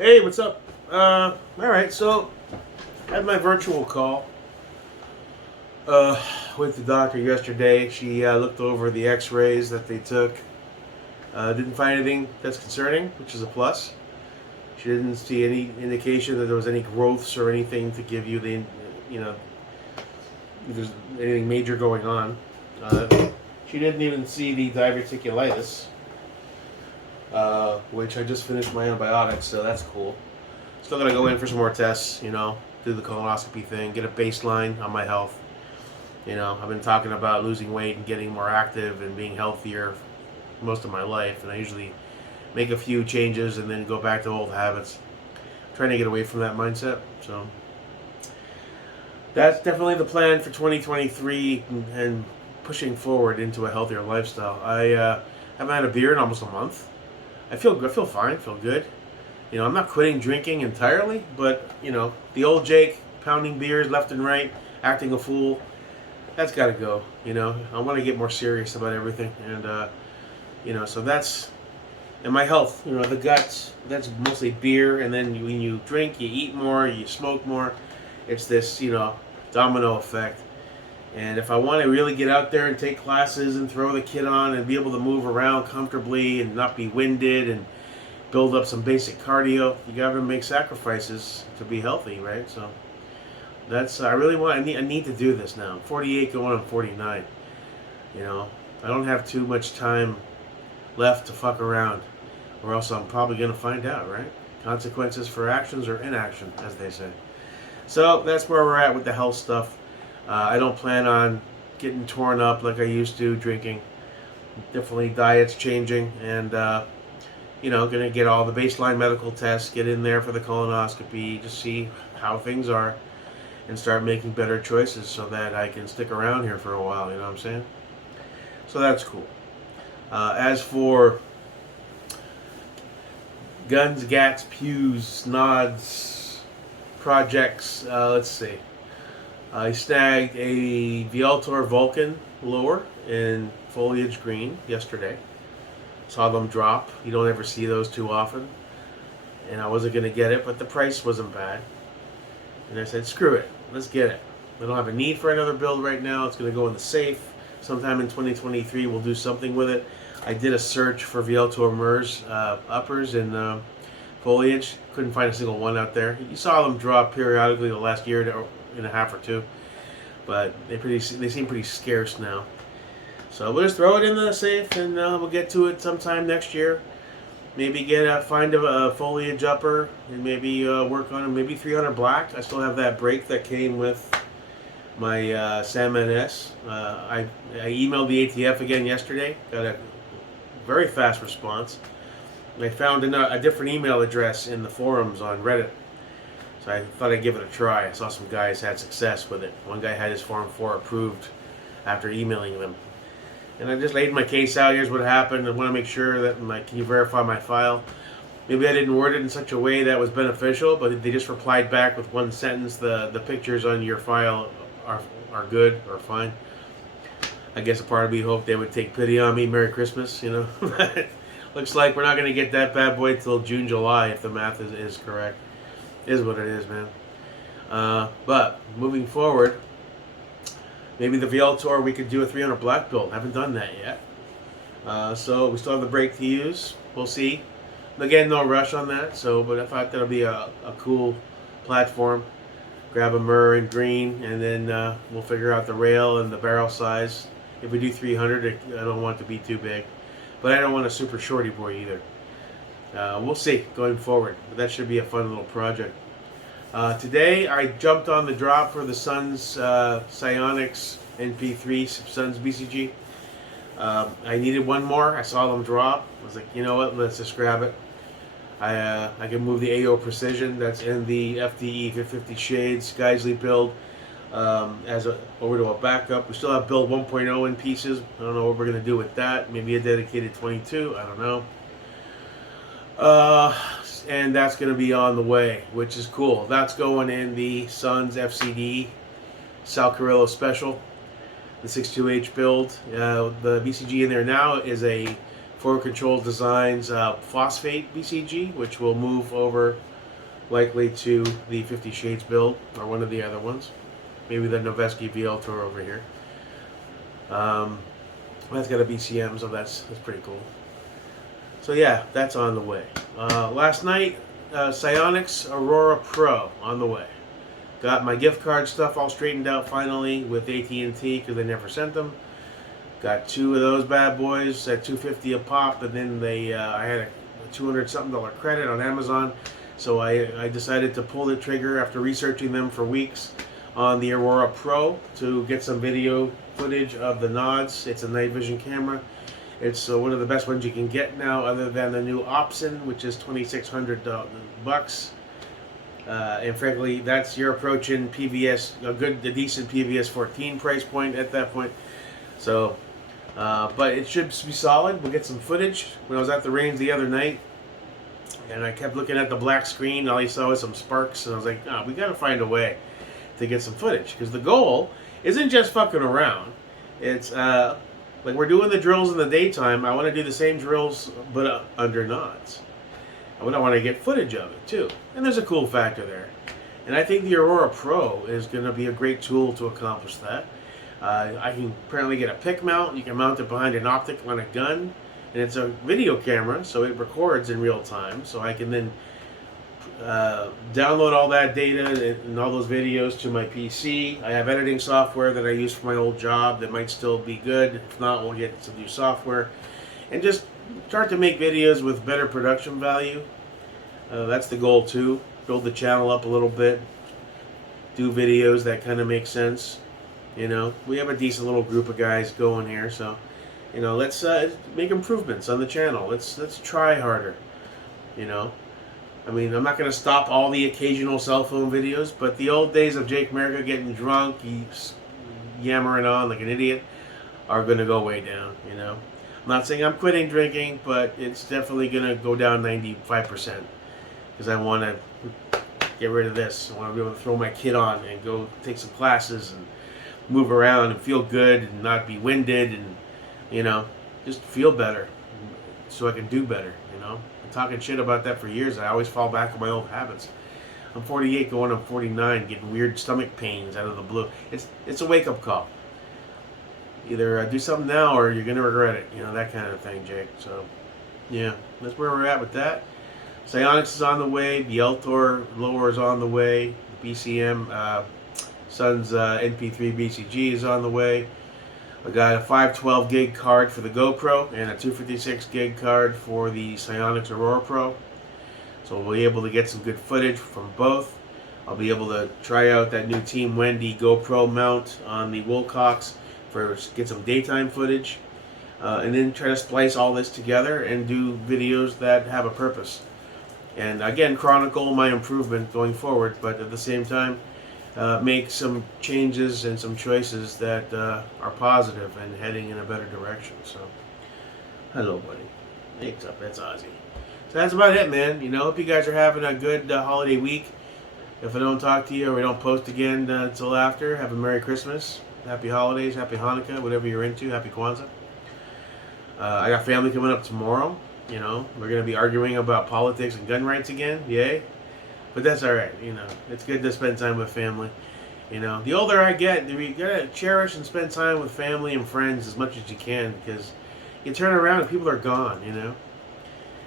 Hey, what's up? All right. So, I had my virtual call uh, with the doctor yesterday. She looked over the X-rays that they took. Didn't find anything that's concerning, which is a plus. She didn't see any indication that there was any growths or anything to give you the, you know, if there's anything major going on. She didn't even see the diverticulitis, which I just finished my antibiotics, so that's cool. Still gonna go in for some more tests, do the colonoscopy thing, get a baseline on my health. I've been talking about losing weight and getting more active and being healthier most of my life, and I usually make a few changes and then go back to old habits. I'm trying to get away from that mindset. So that's definitely the plan for 2023 and pushing forward into a healthier lifestyle. I haven't had a beer in almost a month. I feel good. I feel fine. I feel good. I'm not quitting drinking entirely, but the old Jake pounding beers left and right, acting a fool. That's got to go. I want to get more serious about everything, and so that's and my health. The guts. That's mostly beer, and then when you drink, you eat more, you smoke more. It's this domino effect. And if I want to really get out there and take classes and throw the kid on and be able to move around comfortably and not be winded and build up some basic cardio, you gotta make sacrifices to be healthy, right? So that's I really want. I need to do this now. I'm 48 going on 49. I don't have too much time left to fuck around, or else I'm probably gonna find out, right? Consequences for actions or inaction, as they say. So that's where we're at with the health stuff. I don't plan on getting torn up like I used to drinking. Definitely diet's changing, and going to get all the baseline medical tests, get in there for the colonoscopy, just see how things are, and start making better choices so that I can stick around here for a while. You know what I'm saying? So that's cool. As for guns, gats, pews, nods, projects, let's see. I snagged a Vialtor Vulcan lower in foliage green yesterday. Saw them drop. You don't ever see those too often. And I wasn't going to get it, but the price wasn't bad. And I said, screw it. Let's get it. I don't have a need for another build right now. It's going to go in the safe. Sometime in 2023, we'll do something with it. I did a search for Vialtor Mers uppers in foliage. Couldn't find a single one out there. You saw them drop periodically the last year and a half or two. But they seem pretty scarce now. So we'll just throw it in the safe, and we'll get to it sometime next year. Maybe find a foliage upper, and maybe work on it. Maybe 300 black. I still have that break that came with my Salmon S. I emailed the ATF again yesterday. Got a very fast response. I found a different email address in the forums on Reddit. So I thought I'd give it a try. I saw some guys had success with it. One guy had his Form 4 approved after emailing them. And I just laid my case out. Here's what happened. I want to make sure that, can you verify my file? Maybe I didn't word it in such a way that was beneficial, but they just replied back with one sentence. The pictures on your file are good or fine. I guess a part of me hoped they would take pity on me. Merry Christmas, Looks like we're not going to get that bad boy till June, July, if the math is correct. Is what it is, man. But moving forward, maybe the Vialtor, we could do a 300 black build. Haven't done that yet. So we still have the brake to use. We'll see. Again, no rush on that. But I thought that'll be a cool platform. Grab a Mur in green, and then we'll figure out the rail and the barrel size. If we do 300, I don't want it to be too big. But I don't want a super shorty boy either. We'll see going forward. But that should be a fun little project. Today I jumped on the drop for the Suns Psionics NP3 Suns BCG. I needed one more. I saw them drop. I was like, you know what? Let's just grab it. I can move the AO Precision that's in the FDE 50 Shades Geisley build over to a backup. We still have build 1.0 in pieces. I don't know what we're going to do with that. Maybe a dedicated 22. I don't know. And that's going to be on the way, which is cool. That's going in the Suns FCD Sal Carrillo Special, the 62H build. The BCG in there now is a Forward Control Designs Phosphate BCG, which will move over likely to the 50 Shades build or one of the other ones. Maybe the Noveske VL Tour over here. That's got a BCM, so that's pretty cool. So yeah, that's on the way. Last night, Psyonix Aurora Pro on the way. Got my gift card stuff all straightened out finally with AT&T because they never sent them. Got 2 of those bad boys at $250 a pop, and then I had a $200-something credit on Amazon, so I decided to pull the trigger after researching them for weeks on the Aurora Pro to get some video footage of the nods. It's a night vision camera. It's one of the best ones you can get now, other than the new Opsin, which is $2,600 and frankly, you're approaching PVS, a decent PVS 14 price point at that point. So, but it should be solid. We'll get some footage. When I was at the range the other night, and I kept looking at the black screen, all I saw was some sparks, and I was like, oh, we got to find a way to get some footage, because the goal isn't just fucking around. It's like we're doing the drills in the daytime. I want to do the same drills, but under nods. I want to get footage of it too, and there's a cool factor there. And I think the Aurora Pro is going to be a great tool to accomplish that. I can apparently get a pick mount. You can mount it behind an optic on a gun, and it's a video camera, so it records in real time. So I can then download all that data and all those videos to my PC. I have editing software that I use for my old job that might still be good. If not, we'll get some new software and just start to make videos with better production value. That's the goal too. Build the channel up a little bit. Do videos that kind of make sense. You know, we have a decent little group of guys going here, so you know, let's make improvements on the channel. Let's try harder. You know, I mean, I'm not going to stop all the occasional cell phone videos, but the old days of Jake America getting drunk, he's yammering on like an idiot, are going to go way down. You know, I'm not saying I'm quitting drinking, but it's definitely going to go down 95% because I want to get rid of this. I want to be able to throw my kid on and go take some classes and move around and feel good and not be winded and, you know, just feel better so I can do better, you know. I'm talking shit about that for years. I always fall back on my old habits. I'm 48 going on 49, getting weird stomach pains out of the blue. It's a wake-up call. Either do something now or you're going to regret it, you know, that kind of thing, Jake. So, yeah, that's where we're at with that. Psyonix is on the way. The Eltor lower is on the way. The BCM, Sun's NP3 BCG is on the way. I got a 512 gig card for the GoPro and a 256 gig card for the Psyonix Aurora Pro. So we'll be able to get some good footage from both. I'll be able to try out that new Team Wendy GoPro mount on the Wilcox get some daytime footage. And then try to splice all this together and do videos that have a purpose. And again, chronicle my improvement going forward, but at the same time, make some changes and some choices that are positive and heading in a better direction. So, hello, buddy. What's up? That's Ozzy. So that's about it, man. You know, hope you guys are having a good holiday week. If I don't talk to you or we don't post again until after, have a Merry Christmas, Happy Holidays, Happy Hanukkah, whatever you're into, Happy Kwanzaa. I got family coming up tomorrow. You know, we're going to be arguing about politics and gun rights again. Yay. But that's alright, you know. It's good to spend time with family. You know, the older I get, you gotta cherish and spend time with family and friends as much as you can, because you turn around and people are gone, you know.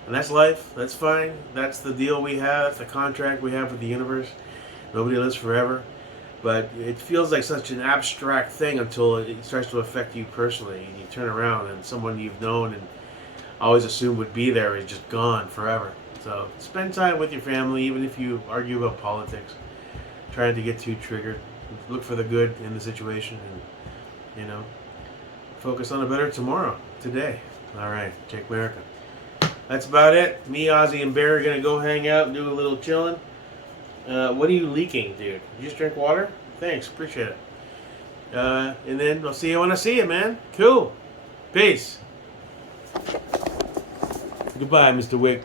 And that's life. That's fine. That's the deal we have. That's the contract we have with the universe. Nobody lives forever. But it feels like such an abstract thing until it starts to affect you personally. And you turn around and someone you've known and always assumed would be there is just gone forever. So spend time with your family, even if you argue about politics. Trying to get too triggered. Look for the good in the situation and, you know, focus on a better tomorrow, today. All right, Jake America. That's about it. Me, Ozzy, and Bear are going to go hang out and do a little chilling. What are you leaking, dude? You just drink water? Thanks, appreciate it. And then I'll see you when I see you, man. Cool. Peace. Goodbye, Mr. Wick.